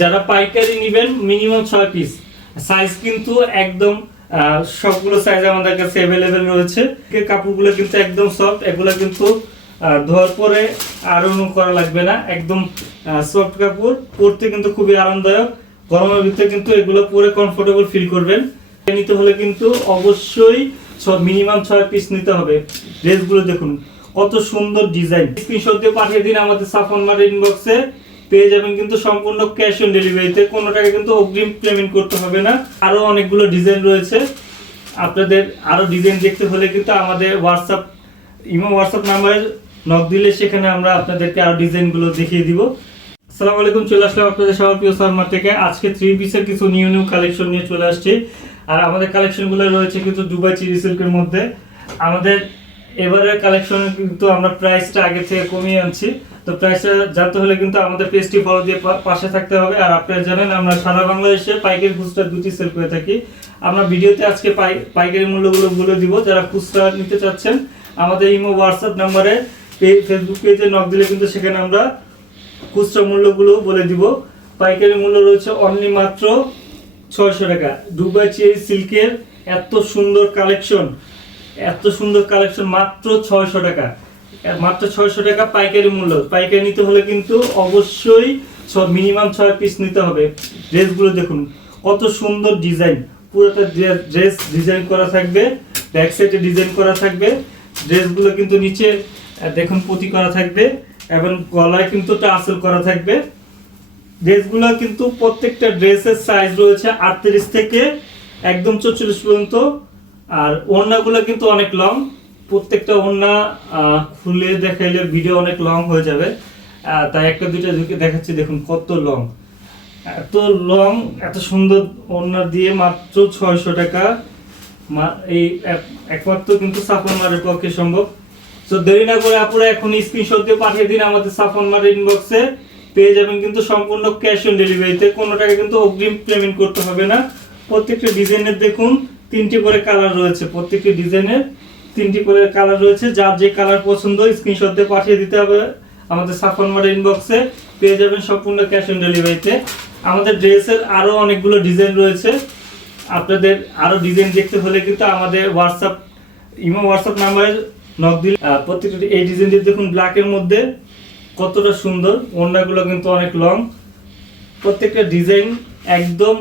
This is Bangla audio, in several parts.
যারা পাইকারি নেবেন মিনিমাম 6 পিস, সাইজ কিন্তু একদম সবগুলো সাইজ আমাদের কাছে अवेलेबल রয়েছে। কাপড়গুলো কিন্তু একদম সফট, এগুলো কিন্তু ধোয়ার পরে আয়রন করা লাগবে না, একদম সফট কাপড়, পরতে কিন্তু খুবই আরামদায়ক। গরমের ভিতরে কিন্তু এগুলো পরে কমফোর্টেবল ফিল করবেন। নিতে হলে কিন্তু অবশ্যই মিনিমাম 6 পিস নিতে হবে। ড্রেসগুলো দেখুন কত সুন্দর ডিজাইন। স্ক্রিনশট দিয়ে পাঠিয়ে দিন আমাদের সাফন মার্ট ইনবক্সে, পেয়ে যাবেন কিন্তু সম্পূর্ণ ক্যাশ অন ডেলিভারিতে, কোনো টাকা কিন্তু অগ্রিম পেমেন্ট করতে হবে না। আরো অনেকগুলো ডিজাইন রয়েছে, আপনাদের আরো ডিজাইন দেখতে হলে কিন্তু আমাদের হোয়াটসঅ্যাপ নাম্বারে নক দিলে সেখানে আমরা আপনাদেরকে আরো ডিজাইনগুলো দেখিয়ে দিব। আসসালামু আলাইকুম, চলে আসলাম আপনাদের সবার প্রিয় শর্মা থেকে। আজকে 3 পিসের কিছু নিউ কালেকশন নিয়ে চলে আসছি। আর আমাদের কালেকশনগুলো রয়েছে কিন্তু দুবাই চেরি সিল্কের মধ্যে। আমাদের এবারের কালেকশনে কিন্তু আমরা প্রাইসটা আগে থেকে কমিয়ে আনছি। তো প্রাইসটা জানতে হলে কিন্তু আমাদের পেজটি ফলো দিয়ে পাশে থাকতে হবে। আর আপনারা জানেন আমরা সারা বাংলাদেশে পাইকারি খুচরা দুটি সেল করে থাকি। আমরা ভিডিওতে আজকে পাইকারি মূল্যগুলো বলে দিব। যারা খুচরা নিতে চাচ্ছেন আমাদের ইমো হোয়াটসঅ্যাপ নাম্বারে ফেসবুক পেজে নক দিলে কিন্তু সেখানে আমরা খুচরা মূল্যগুলো বলে দিব। পাইকারি মূল্য রয়েছে অনলি মাত্র 600 টাকা। দুবাই চেরি সিল্কের এত সুন্দর কালেকশন মাত্র 600 টাকা, মাত্র 600 টাকা পাইকারি মূল্য। পাইকারি নিতে হলে কিন্তু অবশ্যই মিনিমাম 6 পিস নিতে হবে। ড্রেসগুলো দেখুন কত সুন্দর ডিজাইন, পুরোটা ড্রেস ডিজাইন করা থাকবে, ব্যাক সাইডে ডিজাইন করা থাকবে। ড্রেসগুলো কিন্তু নিচে দেখুন পুঁতি করা থাকবে এবং গলায় কিন্তু টাসেল করা থাকবে। ড্রেসগুলো কিন্তু প্রত্যেকটা ড্রেসের সাইজ রয়েছে 38 থেকে একদম 44 পর্যন্ত। আর ওড়নাগুলো কিন্তু অনেক লং, প্রত্যেকটা ওড়না খুলে দেখাইলে ভিডিও অনেক লং হয়ে যাবে, তাই একটা দুইটা দেখাচ্ছি। দেখুন কত লং, এত লং, এত সুন্দর ওড়না দিয়ে মাত্র 600 টাকা। এই একমাত্র কিন্তু সাফন মার্টের পক্ষে সম্ভব। তো দেরি না করে আপনারা এখন স্ক্রিনশট দিয়ে পাঠিয়ে দিন আমাদের সাফন মার্ট ইনবক্সে, পেয়ে যাবেন কিন্তু সম্পূর্ণ ক্যাশ অন ডেলিভারিতে, কোনো টাকা কিন্তু অগ্রিম পেমেন্ট করতে হবে না। প্রত্যেকটা ডিজাইনের দেখুন 3টি করে কালার রয়েছে, প্রত্যেকটি ডিজাইনের 3টি করে কালার রয়েছে। যার যে কালার পছন্দ স্ক্রিনশট দিয়ে পাঠিয়ে দিতে হবে আমাদের সাফন মার্ট ইনবক্সে, পেয়ে যাবেন সম্পূর্ণ ক্যাশ অন ডেলিভারিতে। আমাদের ড্রেসের আরো অনেকগুলো ডিজাইন রয়েছে, আপনাদের আরো ডিজাইন দেখতে হলে কিন্তু আমাদের হোয়াটসঅ্যাপ নাম্বারে নক দিলে প্রত্যেকটা এই ডিজাইনটি দেখুন ব্ল্যাকের মধ্যে কতটা সুন্দর। ওড়নাগুলো কিন্তু অনেক লং, প্রত্যেকটা ডিজাইন একদম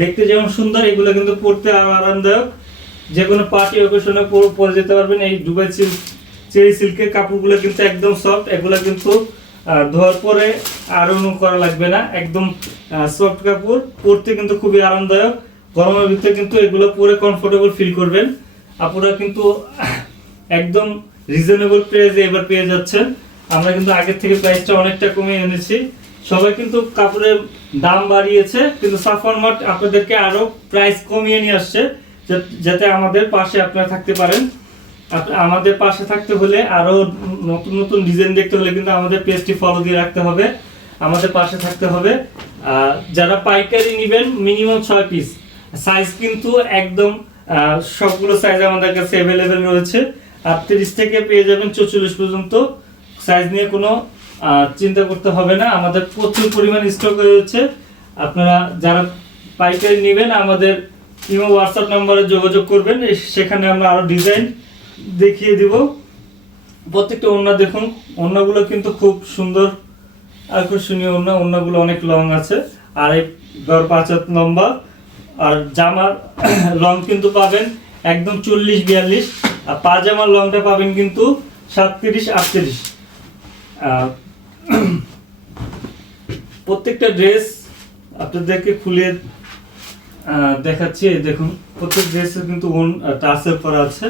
দেখতে যেমন সুন্দর, এগুলো কিন্তু পরতে আরামদায়ক। যে কোনো পার্টি অকেশনে পরে যেতে পারবেন। এই দুবাই চেরি সিল্কের কাপড়গুলো কিন্তু একদম সফট, এগুলো কিন্তু ধোয়ার পরে আয়রন করা লাগবে না, একদম সফট কাপড়, পরতে কিন্তু খুবই আরামদায়ক। গরমের ভিতরে কিন্তু এগুলো পরে কমফোর্টেবল ফিল করবেন। আপনারা কিন্তু একদম রিজনেবল প্রাইসে এবার পেয়ে যাচ্ছেন। আমরা কিন্তু আগের থেকে প্রাইসটা অনেকটা কমিয়ে এনেছি। সবাই কিন্তু কাপড়ের দাম বাড়িয়েছে, কিন্তু সাফন মার্ট আপনাদেরকে আরো প্রাইস কমিয়ে নিয়ে আসছে, যাতে আমাদের পাশে আপনারা থাকতে পারেন। আমাদের পাশে থাকতে হলে আরো নতুন নতুন ডিজাইন দেখতে হলে কিন্তু আমাদের পেজটি ফলো দিয়ে রাখতে হবে, আমাদের পাশে থাকতে হবে। যারা পাইকারি নেবেন মিনিমাম 6 পিস, সাইজ কিন্তু একদম সবগুলো সাইজ আমাদের কাছে अवेलेबल রয়েছে। 38 থেকে পেয়ে যাবেন 44 পর্যন্ত। সাইজ নিয়ে কোনো চিন্তা করতে হবে না, আমাদের প্রচুর পরিমাণ স্টক রয়েছে। আপনারা যারা পাইকারি নেবেন আমাদের ইমো হোয়াটসঅ্যাপ নাম্বারে যোগাযোগ করবেন, সেখানে আমরা আরো ডিজাইন দেখিয়ে দিব। প্রত্যেকটা ওড়না দেখুন, ওড়নাগুলো কিন্তু খুব সুন্দর আকর্ষণীয় ওড়না, ওড়নাগুলো অনেক লং আছে। আর এই 5 হাত লম্বা। আর জামার লং কিন্তু পাবেন একদম 40-42, আর পাজামার লংটা পাবেন কিন্তু 37-38। প্রত্যেকটা ড্রেস আপনাদেরকে খুলে দেখাচ্ছি। দেখুন প্রত্যেক ড্রেসে কিন্তু টাসেল করা আছে।